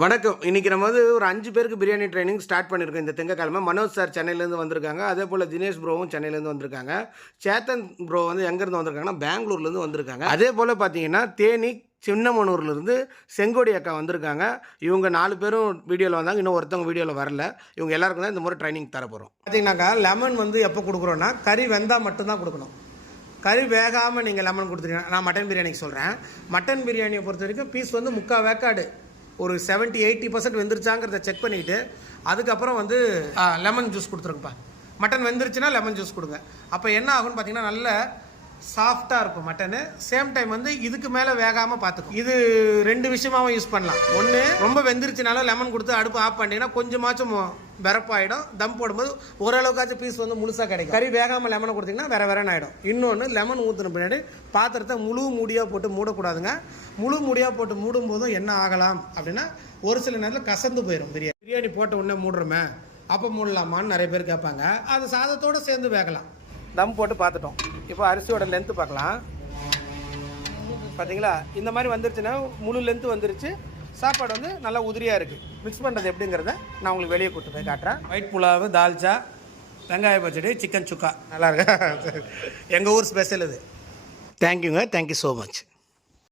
வணக்கம். இன்றைக்கி நம்ம ஒரு 5 பேருக்கு பிரியாணி ட்ரைனிங் ஸ்டார்ட் பண்ணியிருக்கோம் இந்த திங்கக்கிழமை. மனோஜ் சார் சென்னையிலேருந்து வந்திருக்காங்க. அதே போல் தினேஷ் ப்ரோவும் சென்னையிலேருந்து வந்திருக்காங்க. சேத்தன் ப்ரோ எங்கேருந்து வந்திருக்காங்கன்னா பெங்களூர்லேருந்து வந்திருக்காங்க. அதே போல் பார்த்தீங்கன்னா தேனி சின்னமனூர்லேருந்து செங்கோடி அக்கா வந்திருக்காங்க. இவங்க 4 பேரும் வீடியோவில் வந்தாங்க. இன்னும் ஒருத்தவங்க வீடியோவில் வரல. இவங்க எல்லாருக்கும் தான் இந்த முறை ட்ரைனிங் தர போகிறோம். பார்த்தீங்கன்னாக்கா லெமன் எப்போ கொடுக்குறோன்னா கறி வெந்தால் மட்டும்தான் கொடுக்கணும். கறி வேகாமல் நீங்கள் லெமன் கொடுத்துருக்கீங்க. நான் மட்டன் பிரியாணிக்கு சொல்கிறேன். மட்டன் பிரியாணியை பொறுத்த வரைக்கும் பீஸ் 3/4 வேக்காடு ஒரு 70-80% வெந்துருச்சாங்கிறத செக் பண்ணிவிட்டு அதுக்கப்புறம் லெமன் ஜூஸ் கொடுத்துருங்கப்பா. மட்டன் வெந்துருச்சுன்னா லெமன் ஜூஸ் கொடுங்க. அப்போ என்ன ஆகும்னு பார்த்தீங்கன்னா நல்ல சாஃப்டாக இருக்கும் மட்டனு. சேம் டைம் இதுக்கு மேலே வேகாமல் பார்த்துக்கும். இது 2 விஷயமாகவும் யூஸ் பண்ணலாம். ஒன்று ரொம்ப வெந்துருச்சுனால லெமன் கொடுத்து அடுப்பு ஆஃப் பண்ணிங்கன்னா கொஞ்சமாச்சும் வெறப்பாயிடும். தம் போடும்போது ஓரளவுக்காச்சும் பீஸ் முழுசாக கிடைக்கும். கறி வேகாமல் லெமனை கொடுத்தீங்கன்னா வேறன்னு ஆகிடும். இன்னொன்று லெமன் ஊற்றின பின்னாடி பாத்திரத்தை முழு மூடியாக போட்டு மூடக்கூடாதுங்க. முழு மூடியாக போட்டு மூடும் போதும் என்ன ஆகலாம் அப்படின்னா ஒரு சில நேரத்தில் கசந்து போயிடும். பிரியாணி போட்ட உடனே மூடுறோமே அப்போ மூடலாமான்னு நிறைய பேர் கேட்பாங்க. அது சாதத்தோடு சேர்ந்து வேகலாம். தம் போட்டு பார்த்துட்டோம். இப்போ அரிசியோட லென்த்து பார்க்கலாம். பார்த்தீங்களா, இந்த மாதிரி வந்துருச்சுன்னா முழு லென்த்து வந்துருச்சு. சாப்பாடு நல்லா உதிரியாக இருக்குது. மிக்ஸ் பண்ணுறது எப்படிங்கிறத நான் உங்களுக்கு வெளியே கூட்டு போய் காட்டுறேன். ஒயிட் புலாவு, தால்ச்சா, வெங்காய பச்சடி, சிக்கன் சுக்கா நல்லா இருக்கா? எங்கள் ஊர் ஸ்பெஷல் இது. தேங்க்யூங்க. Thank you so much.